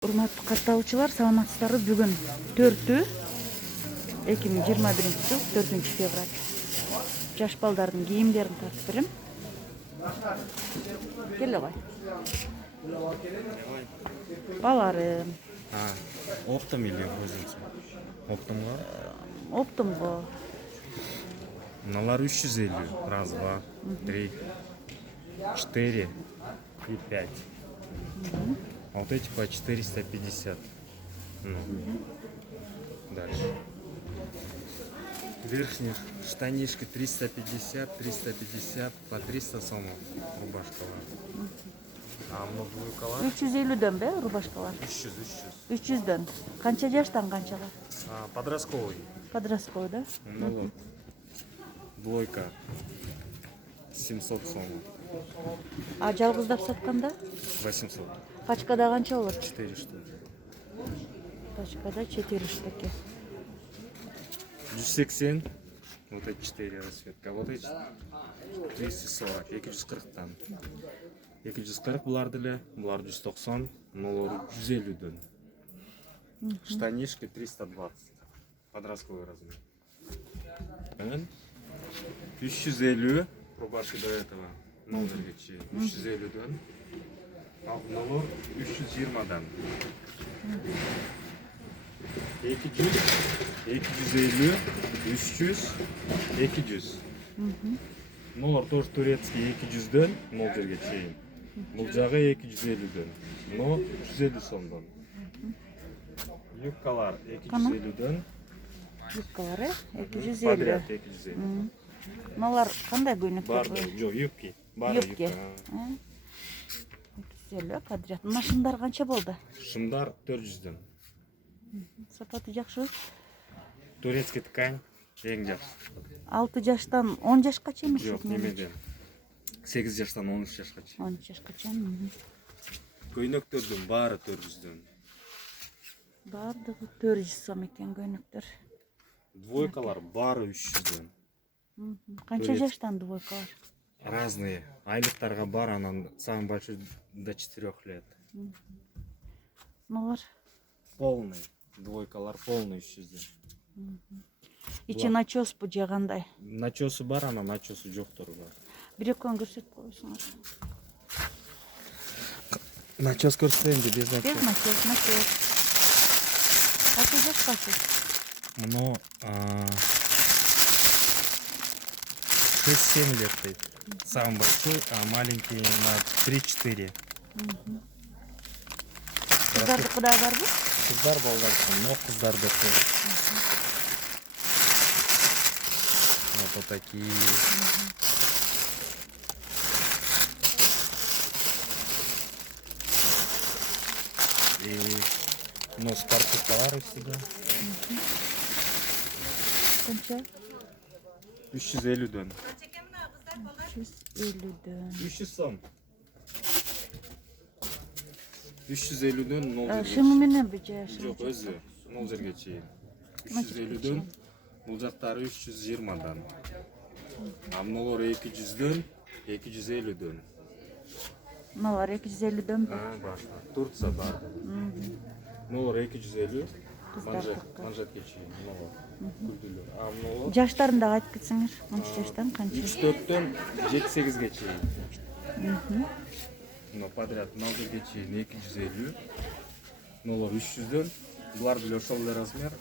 Урматтуу катталуучулар, саламатсыздарбы? Бүгүн 4-2021 жыл 4-февраль. Жаш балдардын кийимдерин тартып берем. Келе бай. Баларым. Оптом или өзүнчө? Оптомго? Оптомго. Мыналар 350. Раз, два, три, 4 и 5. А вот эти по 450. Дальше. Верхних штанишки 350 по 300 сомов. Рубашка. А много двуйкалар? 350дөн бе рубашкалар? 300. 300дөн. Канча жаштан канчага? Подростковый. Подростковый, да? Ну вот. Двойка 700 сомов. А жалгыздап сатканда? 800. Пачкада канча болот? 4 штуки. Пачкада 4 штуки. 180. Вот эти 4 расцветка. Вот эти 240. 240-тан. 240 булар деле. Булар 190. Но 150-дөн. Штанишки 320. Подростковый размер. 350. Рубашка до этого. Номерге чейин. 350-дөн. Ал мыналар 320-дан. 200, 250, 300, 200. Мыналар тоже турецкий 200-дөн, мол жерге чейин. Бул жагы 250-дөн. Но 150 сомдон. Юбкалар 250-дөн. Юбкалар 250. Подряд 250. Мыналар кандай көйнөк? Барды, жок, юбки. Барды Юбки. юбка. 250 подряд. Мына шымдар канча болду? Шымдар 400-дөн. Сапаты жакшы. Турецкий ткань эң жакшы. 6 жаштан 10 жашка чейин? Жок, немеден. 8 жаштан 13 жашка чейин. 13 жашка чейин. Көйнөктөрдүн баары 400-дөн. Бардыгы 400 сом экен көйнөктөр. Двойкалар баары 300-дөн. Канча жаштан двойкалар? Разные. Айлыктарга бар, анан самый большой до 4 лет. Мыналар Полный. Двойкалар полный 300-дөн. ичи начоспу же кандай? Начосу бар, анан начосу жоктору бар. Бир экөөнү көрсөтүп койсуңуз. Начос көрсөтөйүн же без Без начос? начос. Канча жашкасыз? Муну 6-7 лет дейт. Самый большой, а маленький на 3-4. Кыздардыкы да барбы? Кыздар балдарсың, но кыздар деп коет. Вот такие. И ну, спортивкалар всегда. Канча? 350-дөн. 350дөн. 300 сом. 350-дөн 0 Шымы менен бе же? Жок, өзү 0 жерге чейин. 350-дөн. Бул жактары 320-дан. А мыналар 200-дөн, 250-дөн. Мыналар 250дөн бе? Башка. Турция бар. Мыналар 250. Манжетке чейин. Мыналар. Күлдүлөр. А мыналар Жаштарын да айтып кетсеңер. Канча жаштан канча? 3-4-төн 7-8-ге чейин. Мына подряд 0 жерге чейин 250. Мыналар 300-дөн. Булар деле ошол эле размер.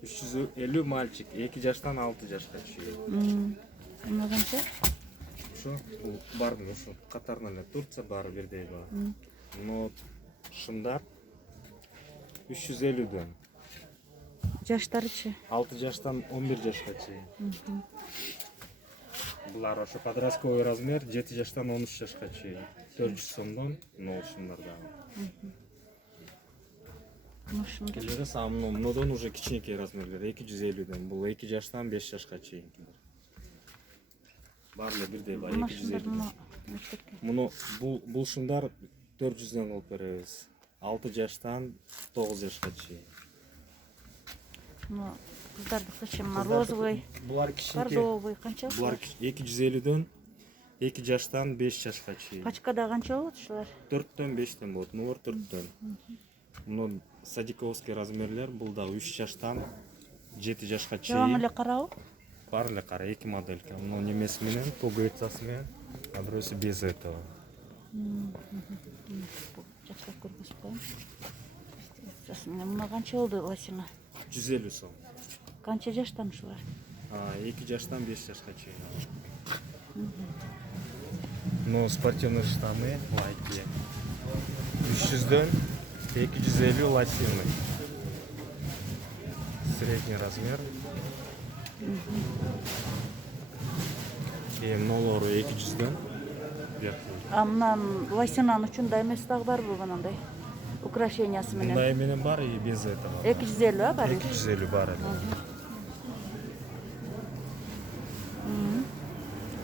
350 мальчик, 2 жаштан 6 жашка чейин. Мына канча? Ошо бул бардым ошо катарынан эле Турция баары бирдей бар. Но шымдар 350-дөн. Жаштарычы? 6 жаштан 11 жашка чейин. Булар ошо подростковый размер 7 жаштан 13 жашка чейин. 400 сомдон 0 шымдар дагы. Келери самый мындан уже кичинекей размерлер 250-дөн. Бул 2 жаштан 5 жашка чейин. Баары эле бирдей бар 250. Муну бул шымдар 400-дөн кылып беребиз. 6 жаштан 9 жашка чейин. Кыздардыкычы розовый, Булар кичинекей. бордовый канча? Булар 250-дөн 2 жаштан 5 жашка чейин. Пачкада канча болот ушулар? 4-төн 5тен болот. Мулар 4-төн. Муну садиковский размерлер, бул да 3 жаштан 7 жашка Жабаң чейин. эле карабы? Бар эле кара, 2 моделька. Муну немеси менен, пуговицасы менен, а бирөөсү без этого. Жакшылап көргөзүп коеюн. Мына канча болду лосина? 150 сом. Канча жаштан ушулар? 2 жаштан 5 жашка чейин. Ну, спортивный штаны, лайки. 300-дөн 250 лосины. Средний размер. Нолору 200-дөн. А мынан лосинанын учунда эмеси дагы барбы мынандай? Украшениясы менен. Мындай менен бар и без этого. 250 а бар? 250 бар эле.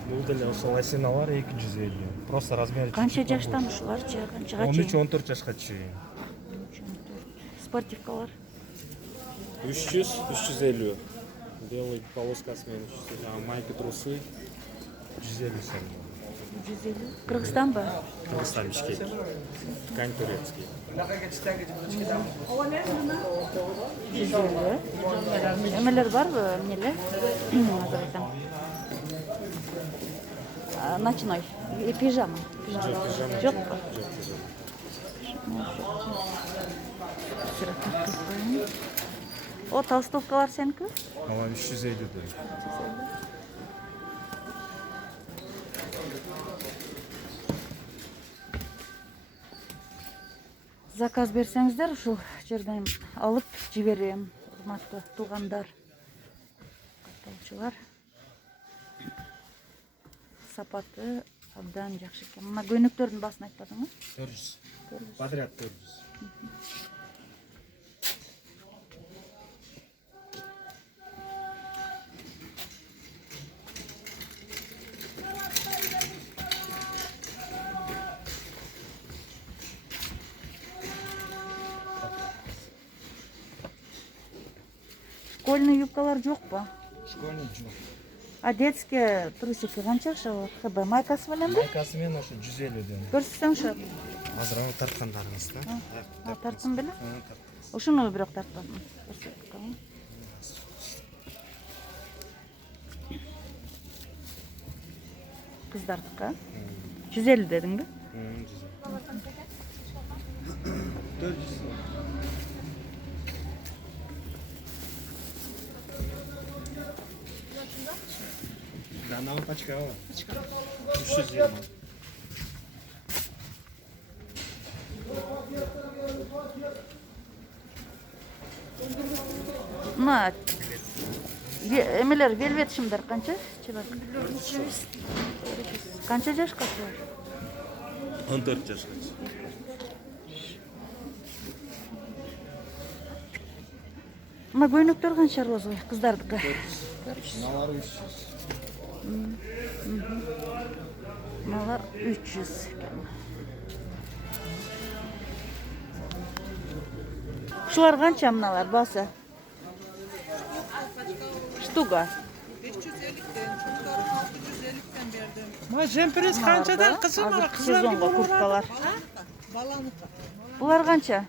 Бул деле ошо лосиналар 250. Просто размери. Канча жаштан ушуларчы? Канчага чейин? 13-14 жашка чейин. Спортивкалар? 300-350. Белый полоскасы менен 300. А майка, трусы 150 сом. 150. Кыргызстанбы? Кыргызстан, Бишкек. Ткань турецкий. 150. Эмелер барбы? Эмнелер? Азыр айтам. Ночной. Пижама. Жок, пижама. Жокпу? Жок, пижама. О, толстовкалар сеники? Мала 350 ден. Заказ берсеңиздер ушул жерден алып жиберем. Урматтуу туугандар, каттоочулар. Сапаты абдан жакшы экен. Мына көйнөктөрдүн баасын айтпадыңбы? 400. Подряд 400. Школьный юбкалар жокпу? Школьный жок. А детский трусики канча ошо? ХБ майкасы мененби? Майкасы менен ошо 150 ден. Көрсөтсөңчү. Азыр аны тарткандарыңыз да. Тарттым беле? Ушуну бирок тартпадым. Кыздардыкы? 150 дедиңби? 400. Данного пачкала. 320. Мына эмелер велвет шымдар канча? Чебак. Канча жашка чебак? 14 жашка. Мына көйнөктөр канча розовый кыздардыкы? Налар 300. Мыналар 300. Ушулар канча мыналар баасы? Штуга. 550'ten, çocukların 650'ten verdim. Ма жемпирес канчадан кызым ана кыздар Сезонго курткалар. Balanıkta. Булар канча?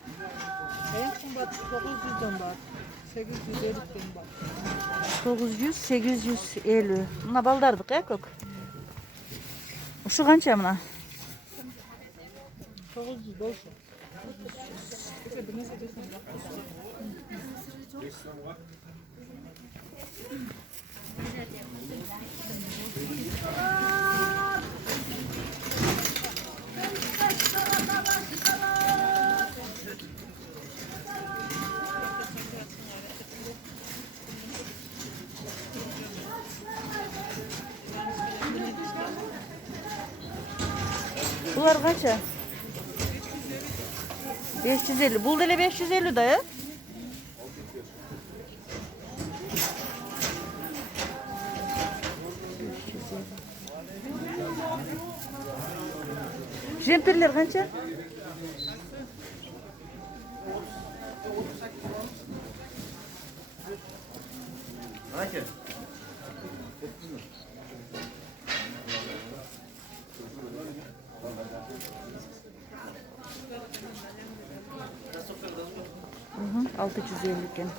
En kumbat 900'den var. 850'den var. 900, 850. Мына балдардык, көк. Ушу канча мына? 900 olsun. Булар канча? 550. Бул деле 550 да, э? Жемперлер канча? 650 ekan.